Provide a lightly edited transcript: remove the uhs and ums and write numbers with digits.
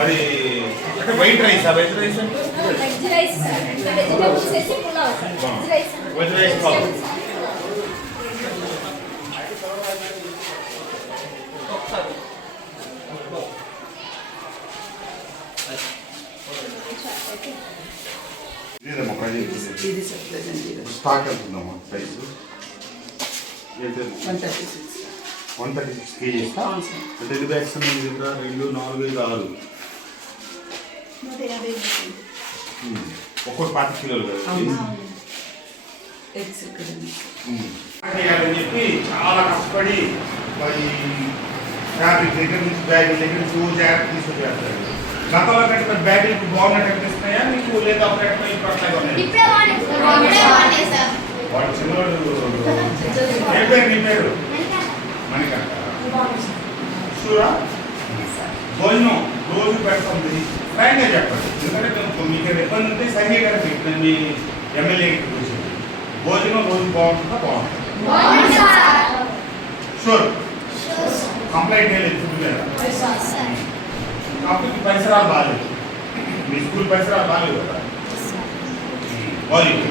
మరి అంటే white rice veg rice అంటే వెజ్ రైస్ సార్ ఇంకా వెజిటబుల్స్ వేసి పులావ్ సార్ వెజ్ రైస్ కాదు. ఇదేమో ప్రైస్ ఇది సార్ ప్రెజెంట్ ఇది స్టాక్ అవుతుందమ్మా ప్రైస్ 136 కేజీస్ అవును సార్. అంటే ఎన్ని బ్యాగ్స్ ఉన్నాయి మీ దగ్గర? 2, 4, 5, 6 ఒక్కొక్క 5 కిలోలు కదా అవును. ఎగ్స్ ఇక్కడ చేయాలని చెప్పి చాలా కష్టపడి మరి ఫ్యాబ్రిక్ దగ్గర నుంచి బ్యాగ్ దగ్గర నుంచి జాగ్రత్త తీసుకొచ్చేస్తారు. గతంలో కట్టిన బ్యాగులకు బాగున్నట్టు అనిపిస్తున్నాయా మీకు? లేదా అప్పుడు ఇప్పుడు అట్లాగే ఉన్నాయి? వాడు చిన్నవాడు ఏ పేరు? నీ పేరు మణికంట. షూరా? భోజనం రోజు పెడుతుంది. ఫ్రాంక్గా చెప్పండి, ఎందుకంటే మీకు ఇబ్బంది ఉంటే సరిగ్గా కదా మీకు మీ ఎమ్మెల్యే కూర్చొని భోజనం రోజు బాగుంటుందా? బాగుంటుంది. షూర్? కంప్లైంట్ లేదు ఫుడ్ మీద. కాకపోతే పరిసరాలు బాగాలేదు, మీ స్కూల్ పరిసరాలు బాగాలేదు కదా. బాగుంది.